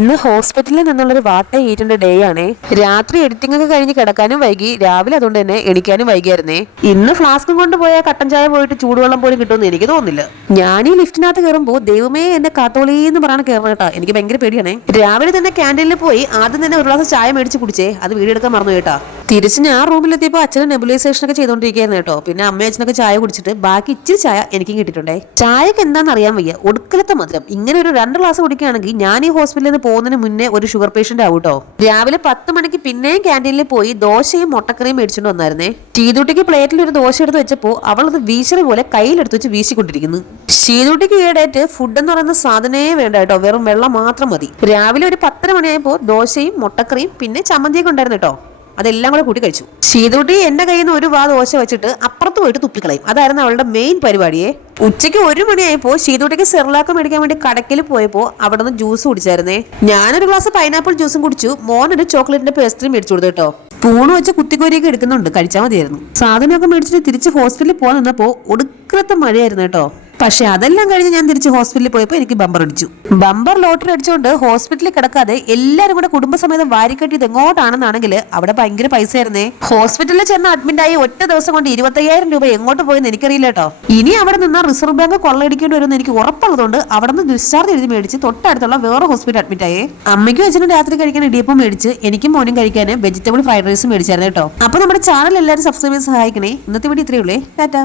ഇന്ന് ഹോസ്പിറ്റലിൽ നിന്നുള്ളൊരു വാട്ട ഈറ്റിന്റെ ഡേ ആണേ. രാത്രി എഡിറ്റിംഗ് ഒക്കെ കഴിഞ്ഞ് കിടക്കാനും വൈകി, രാവിലെ അതുകൊണ്ട് തന്നെ എണിക്കാനും വൈകിയായിരുന്നേ. ഇന്ന് ഫ്ലാസ്കും കൊണ്ടുപോയ കട്ടൻ ചായ പോയിട്ട് ചൂടുവെള്ളം പോലും കിട്ടുമെന്ന് എനിക്ക് തോന്നുന്നില്ല. ഞാൻ ഈ ലിഫ്റ്റിനകത്ത് കയറുമ്പോൾ ദൈവമേ എന്നെ കാത്തോളീന്ന് പറഞ്ഞാണ് കയറണം കേട്ടാ. എനിക്ക് ഭയങ്കര പേടിയാണേ. രാവിലെ തന്നെ ക്യാൻറ്റീനിൽ പോയി ആദ്യം തന്നെ ഒരു ഗ്ലാസ് ചായ മേടിച്ച് കുടിച്ചേ. അത് വീഡിയോ എടുക്കാൻ മറന്നു കേട്ടാ. തിരിച്ച് ഞാൻ റൂമിലെത്തിയപ്പോൾ അച്ഛനും നെബുലൈസേഷൻ ഒക്കെ ചെയ്തോണ്ടിരിക്കുകയായിരുന്നു കേട്ടോ. പിന്നെ അമ്മയും അച്ഛനൊക്കെ ചായ കുടിച്ചിട്ട് ബാക്കി ഇച്ചിരി ചായ എനിക്കും കിട്ടിയിട്ടുണ്ടേ. ചായക്ക് എന്താണെന്ന് അറിയാൻ വയ്യ, ഒടുക്കലത്തെ മധുരം. ഇങ്ങനെ ഒരു 2 ഗ്ലാസ് കുടിക്കുകയാണെങ്കിൽ ഞാൻ ഈ ഹോസ്പിറ്റലിൽ നിന്ന് പോകുന്നതിന് മുന്നേ ഒരു ഷുഗർ പേഷ്യന്റ് ആവും കേട്ടോ. രാവിലെ 10 മണിക്ക് പിന്നെയും ക്യാൻറ്റീനിൽ പോയി ദോശയും മുട്ടക്കറിയും മേടിച്ചുകൊണ്ട് വന്നായിരുന്നേ. ചീതൂട്ടിക്ക് പ്ലേറ്റിൽ ഒരു ദോശ എടുത്ത് വെച്ചപ്പോൾ അവൾ അത് വീശറി പോലെ കയ്യിലെടുത്ത് വെച്ച് വീശിക്കൊണ്ടിരിക്കുന്നു. ഷീതൂട്ടിക്ക് ഈയിടെയായിട്ട് ഫുഡ് എന്ന് പറയുന്ന സാധനേ വേണ്ട കേട്ടോ, വെറും വെള്ളം മാത്രം മതി. രാവിലെ ഒരു 10 മണിയായപ്പോൾ ദോശയും മുട്ടക്കറിയും പിന്നെ ചമ്മന്തിയൊക്കെ ഉണ്ടായിരുന്നു കേട്ടോ. അതെല്ലാം കൂടെ കൂട്ടി കഴിച്ചു. ഷീതൂട്ടി എന്റെ കയ്യിൽ നിന്ന് ഒരു വാ ദോശ വെച്ചിട്ട് അപ്പുറത്ത് പോയിട്ട് തുപ്പിക്കളയും. അതായിരുന്നു അവളുടെ മെയിൻ പരിപാടിയെ. ഉച്ചയ്ക്ക് 1 മണിയായപ്പോൾ ഷീതൂട്ടിക്ക് സെർലാക്ക് മേടിക്കാൻ വേണ്ടി കടക്കിൽ പോയപ്പോൾ അവിടെ നിന്ന് ജ്യൂസ് കുടിച്ചായിരുന്നേ. ഞാനൊരു ഗ്ലാസ് പൈനാപ്പിൾ ജ്യൂസും കുടിച്ചു. മോനൊരു ചോക്ലേറ്റിന്റെ പേസ്ട്രി മേടിച്ചു കൊടുത്തു കേട്ടോ. സ്പൂണ് വെച്ച് കുത്തിക്കോരിയൊക്കെ എടുക്കുന്നുണ്ട്, കഴിച്ചാൽ മതിയായിരുന്നു. സാധനമൊക്കെ മേടിച്ചിട്ട് തിരിച്ച് ഹോസ്പിറ്റലിൽ പോകാൻ നിന്നപ്പോൾ ഒടുക്കത്തെ മഴയായിരുന്നു കേട്ടോ. പക്ഷെ അതെല്ലാം കഴിഞ്ഞ് ഞാൻ തിരിച്ച് ഹോസ്പിറ്റലിൽ പോയപ്പോൾ എനിക്ക് ബമ്പർ അടിച്ചു. ബമ്പർ ലോട്ടറി അടിച്ചുകൊണ്ട് ഹോസ്പിറ്റലിൽ കിടക്കാതെ എല്ലാവരും കൂടെ കുടുംബസമേതം വാരിക്കെട്ടിയത് എങ്ങോട്ടാണെന്നാണെങ്കിൽ അവിടെ ഭയങ്കര പൈസ ആയിരുന്നേ. ഹോസ്പിറ്റലിൽ ചെന്ന് അഡ്മിറ്റായി ഒറ്റ ദിവസം കൊണ്ട് 25,000 രൂപ എങ്ങോട്ട് പോയെന്ന് എനിക്കറിയില്ല കേട്ടോ. ഇനി അവിടെ നിന്ന് റിസർവ് ബാങ്ക് കൊള്ളയടിക്കേണ്ടി വരുമെന്ന് എനിക്ക് ഉറപ്പുള്ളതുകൊണ്ട് അവിടെ നിന്ന് ഡിസ്ചാർജ് എഴുതി മേടിച്ച് തൊട്ടടുത്തുള്ള വേറെ ഹോസ്പിറ്റൽ അഡ്മിറ്റ് ആയേ. അമ്മയ്ക്കും അച്ഛനും രാത്രി കഴിക്കാൻ ഇടിയപ്പം മേടിച്ച് എനിക്കും മോനും കഴിക്കാൻ വെജിറ്റബിൾ ഫ്രൈഡ് റൈസ് മേടിച്ചായിരുന്നു കേട്ടോ. അപ്പൊ നമ്മുടെ ചാനൽ എല്ലാവരും സബ്സ്ക്രൈബ് ചെയ്ത് സഹായിക്കണേ. ഇന്നത്തെ വീഡിയോ ഇത്രയേ ഉള്ളേ. ടാറ്റാ.